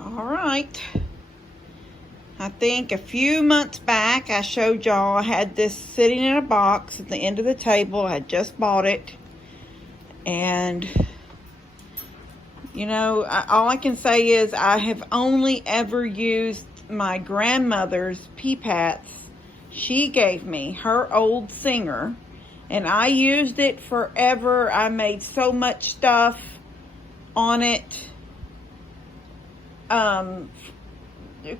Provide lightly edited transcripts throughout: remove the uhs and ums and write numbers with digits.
All right. I think a few months back I showed y'all I had this sitting in a box at the end of the table. I had just bought it. And, you know, all I can say is I have only ever used my grandmother's pea pats. She gave me her old Singer. And I used it forever. I made so much stuff on it.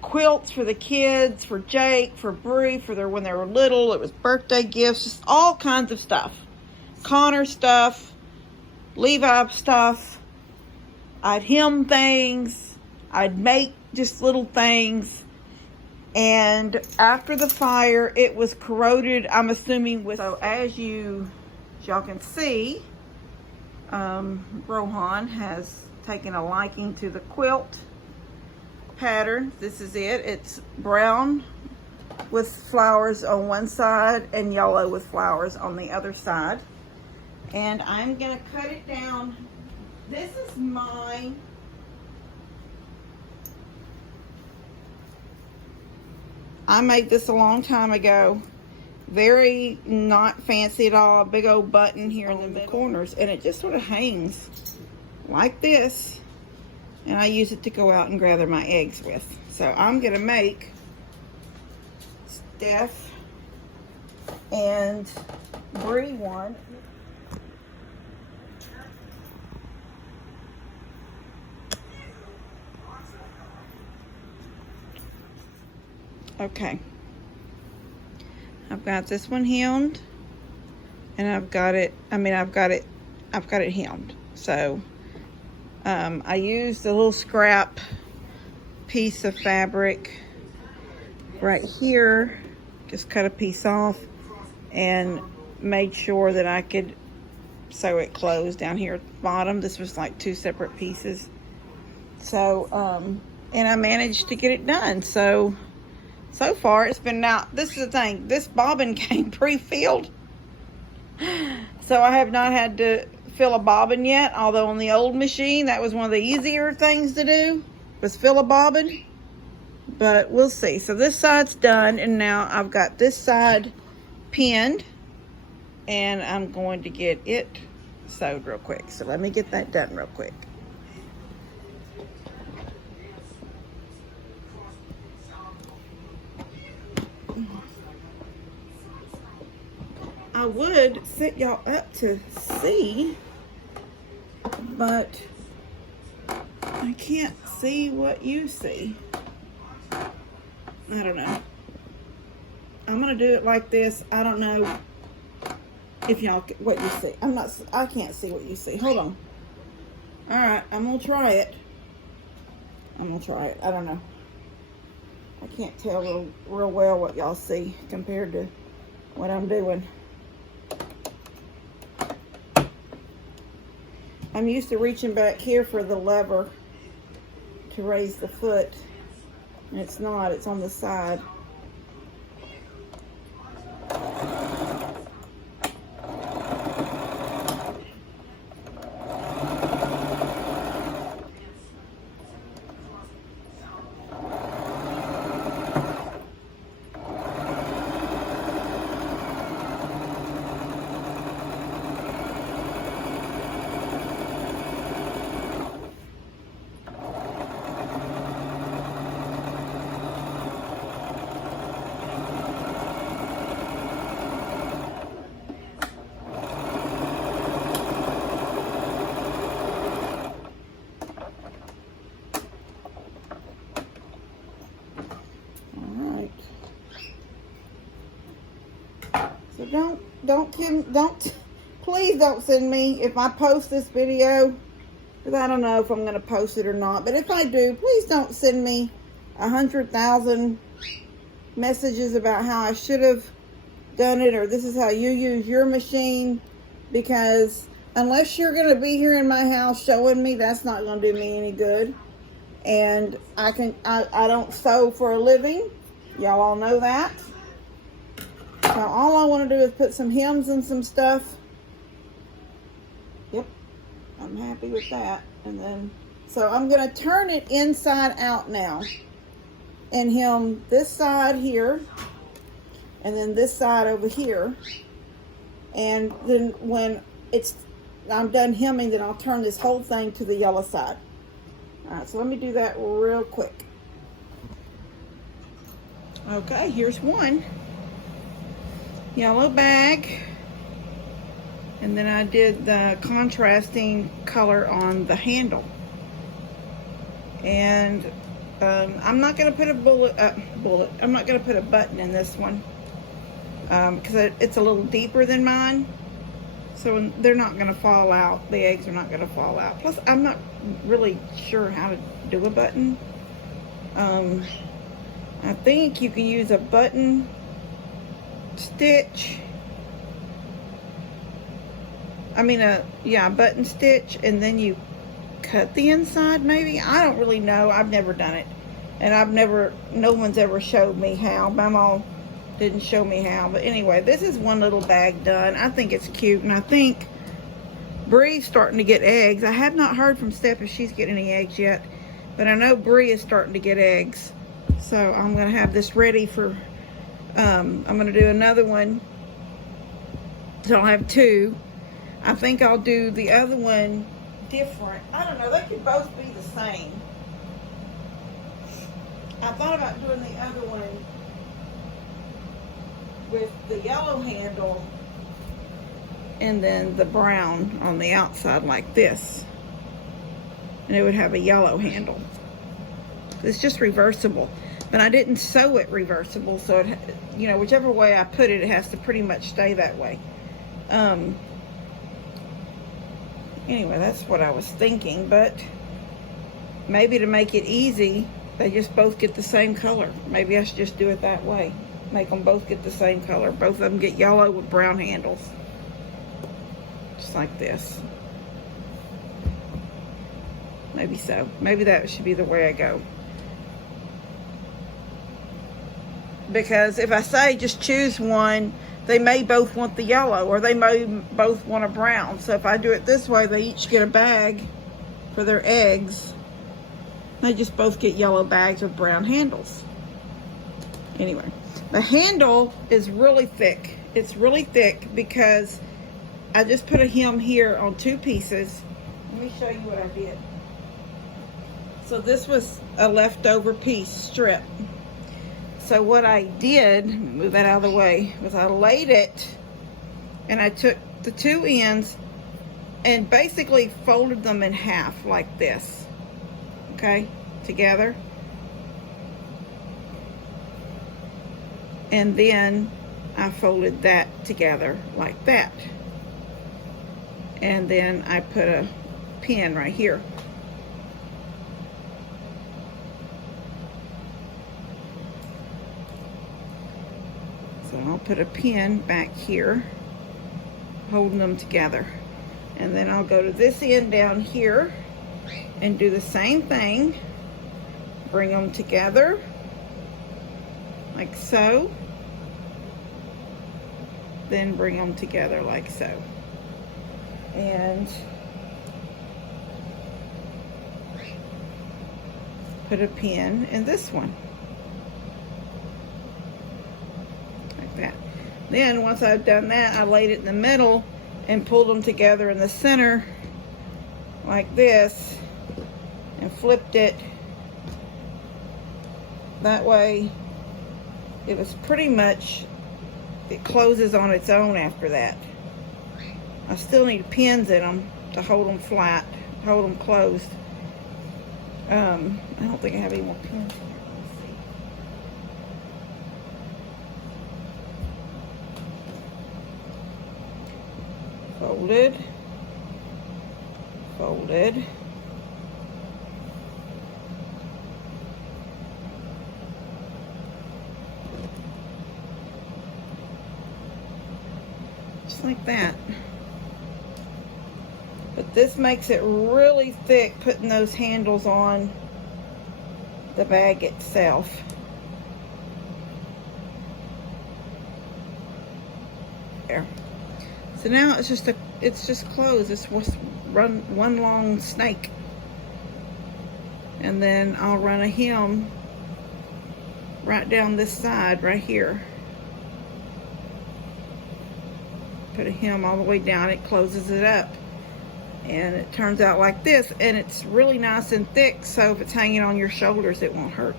Quilts for the kids, for Jake, for Bree, for their when they were little. It was birthday gifts, just all kinds of stuff. Connor stuff, Levi stuff. I'd hem things. I'd make just little things. And after the fire, it was corroded, I'm assuming with, so as y'all can see, Rohan has taken a liking to the quilt pattern. This is it. It's brown with flowers on one side and yellow with flowers on the other side. And I'm gonna cut it down. This is mine. I made this a long time ago. Very not fancy at all. Big old button here in the corners, and it just sort of hangs like this. And I use it to go out and gather my eggs with. So I'm gonna make Steph and Bree one. Okay. I've got this one hemmed, and I've got it hemmed. So I used a little scrap piece of fabric right here, just cut a piece off and made sure that I could sew it closed down here at the bottom. This was like two separate pieces. So, and I managed to get it done. So far it's been out. This is the thing, this bobbin came pre-filled. So I have not had to fill a bobbin yet, although on the old machine that was one of the easier things to do, was fill a bobbin. But we'll see. So this side's done, and now I've got this side pinned, and I'm going to get it sewed real quick. So let me get that done real quick. I would set y'all up to see, but I can't see what you see. I don't know. I'm gonna do it like this. I don't know if y'all what you see. I can't see what you see. Hold on. All right, I'm gonna try it. I don't know. I can't tell real well what y'all see compared to what I'm doing. I'm used to reaching back here for the lever to raise the foot, and it's not, it's on the side. So please don't send me if I post this video, because I don't know if I'm going to post it or not. But if I do, please don't send me 100,000 messages about how I should have done it, or this is how you use your machine, because unless you're going to be here in my house showing me, that's not going to do me any good. And I don't sew for a living. Y'all all know that. So all I want to do is put some hems and some stuff. Yep, I'm happy with that. And then So I'm gonna turn it inside out now, and hem this side here, and then this side over here. And then when I'm done hemming, then I'll turn this whole thing to the yellow side. All right, so let me do that real quick. Okay, here's one yellow bag. And then I did the contrasting color on the handle. And I'm not gonna put a I'm not gonna put a button in this one because it's a little deeper than mine. So they're not gonna fall out. The eggs are not gonna fall out. Plus, I'm not really sure how to do a button. I think you can use a button stitch. A button stitch, and then you cut the inside, maybe. I don't really know. I've never done it. And no one's ever showed me how. My mom didn't show me how. But anyway, this is one little bag done. I think it's cute, and I think Bree's starting to get eggs. I have not heard from Steph if she's getting any eggs yet, but I know Bree is starting to get eggs. So I'm going to have this ready for, I'm going to do another one. So I'll have two. I think I'll do the other one different. I don't know. They could both be the same. I thought about doing the other one with the yellow handle and then the brown on the outside like this. And it would have a yellow handle. It's just reversible. But I didn't sew it reversible, so it, whichever way I put it, it has to pretty much stay that way. Anyway, that's what I was thinking, but maybe to make it easy, they just both get the same color. Maybe I should just do it that way. Make them both get the same color. Both of them get yellow with brown handles. Just like this. Maybe so. Maybe that should be the way I go. Because if I say just choose one, they may both want the yellow, or they may both want a brown. So if I do it this way, they each get a bag for their eggs. They just both get yellow bags with brown handles. Anyway, the handle is really thick. It's really thick because I just put a hem here on two pieces. Let me show you what I did. So this was a leftover piece strip. So what I did, move that out of the way, was I laid it and I took the two ends and basically folded them in half like this, okay, together. And then I folded that together like that. And then I put a pin right here. So I'll put a pin back here, holding them together. And then I'll go to this end down here and do the same thing. Bring them together, like so. Then bring them together like so. And put a pin in this one. That. Then once I've done that, I laid it in the middle and pulled them together in the center like this and flipped it. That way it was pretty much, it closes on its own after that. I still need pins in them to hold them flat, hold them closed. I don't think I have any more pins here. Folded, folded, just like that. But this makes it really thick, putting those handles on the bag itself. There. So now it's just closed. It's just one long snake. And then I'll run a hem right down this side right here. Put a hem all the way down, it closes it up. And it turns out like this, and it's really nice and thick, so if it's hanging on your shoulders, it won't hurt.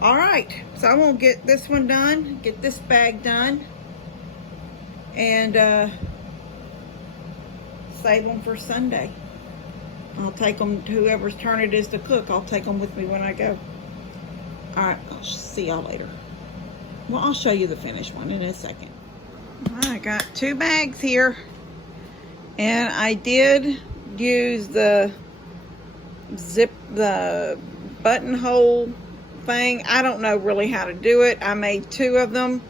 All right, so I'm gonna get this one done, get this bag done, and save them for Sunday. I'll take them to whoever's turn it is to cook. I'll take them with me when I go. All right, I'll see y'all later. Well, I'll show you the finished one in a second. I got 2 bags here, and I did use the buttonhole thing. I don't know really how to do it. I made 2 of them,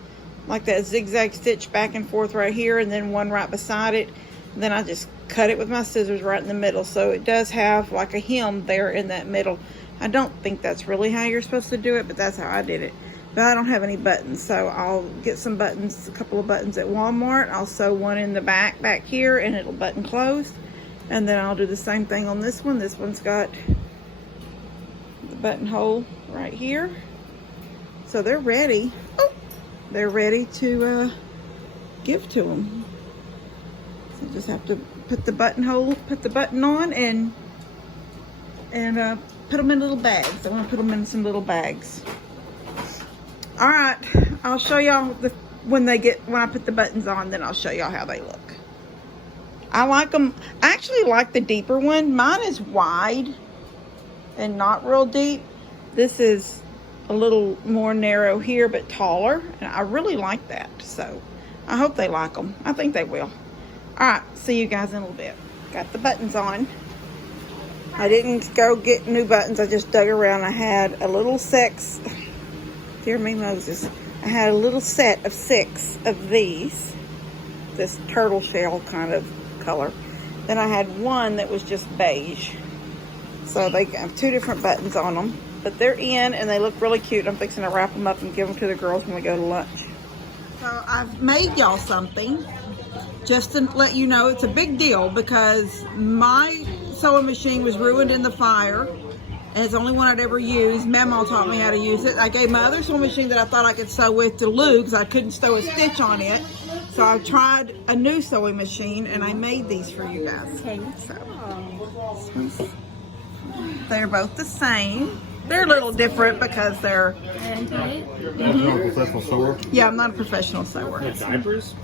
like that zigzag stitch back and forth right here, and then one right beside it. And then I just cut it with my scissors right in the middle, so it does have like a hem there in that middle. I don't think that's really how you're supposed to do it, but that's how I did it. But I don't have any buttons, so I'll get some buttons, a couple of buttons at Walmart. I'll sew one in the back here, and it'll button closed. And then I'll do the same thing on this one. This one's got the buttonhole right here. So they're ready. Oh, they're ready to give to them. So just have to put the buttonhole, put the button on, and put them in little bags. I want to put them in some little bags. All right, I'll show y'all when I put the buttons on, then I'll show y'all how they look. I like them. I actually like the deeper one. Mine is wide and not real deep. This is a little more narrow here, but taller. And I really like that. So I hope they like them. I think they will. All right, see you guys in a little bit. Got the buttons on. I didn't go get new buttons. I just dug around. I had a little dear me Moses, I had a little set of 6 of these, this turtle shell kind of color. Then I had one that was just beige. So they have 2 different buttons on them, but they're in and they look really cute. I'm fixing to wrap them up and give them to the girls when we go to lunch. So I've made y'all something just to let you know it's a big deal, because my sewing machine was ruined in the fire. And it's the only one I'd ever used. Mama taught me how to use it. I gave my other sewing machine that I thought I could sew with to Lou, because I couldn't sew a stitch on it. So I tried a new sewing machine, and I made these for you guys. So, they're both the same. They're a little different because they're... You're not a professional sewer? Yeah, I'm not a professional sewer. Diapers?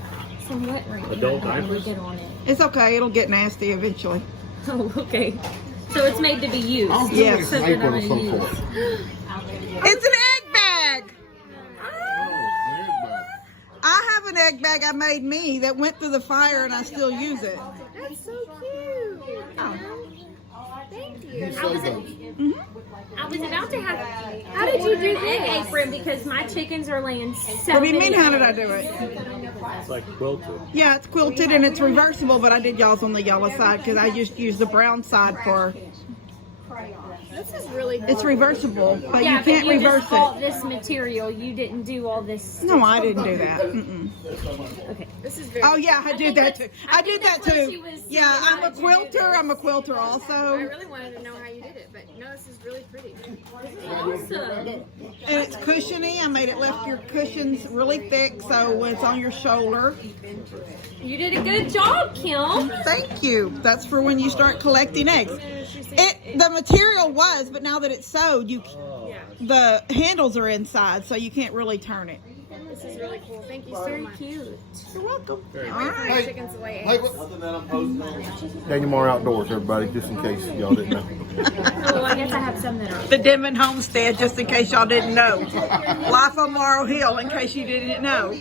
Some wet right now. Adult diapers? Get on it. It's okay. It'll get nasty eventually. Oh, okay. So it's made to be used. Yes. So they're not used. It's an egg bag. I have an egg bag I made me that went through the fire, and I still use it. That's so cute. Oh. Thank you. I was about to have. How did you do egg apron? Because my chickens are laying so What do you many mean, how did I eggs. do it? It's like quilted. Yeah, it's quilted and it's reversible, but I did y'all's on the yellow side because I just used the brown side for... This is really cool. It's reversible, but Yeah, you can't but you reverse just bought it. this material. You didn't do all this. No, I didn't do that. Mm-mm. Okay. This is very. Oh yeah, I did that too. I did that that's what she too. was Yeah, I'm a saying. How did you do quilter. this? I'm a quilter I also. really wanted to know how you did it, but no, this is really pretty. Awesome. And it's cushiony. I made it lift your cushions really thick, so when it's on your shoulder. You did a good job, Kim. Thank you. That's for when you start collecting eggs. The material was, but now that it's sewed, the handles are inside, so you can't really turn it. This is really cool. Thank you so Very much. cute. You're welcome. All My right. chickens lay Hey, eggs. Daniel Moore Outdoors, everybody, just in case y'all didn't know. Oh, I guess I have some that are. The Denman Homestead, just in case y'all didn't know. Life on Laurel Hill, in case you didn't know.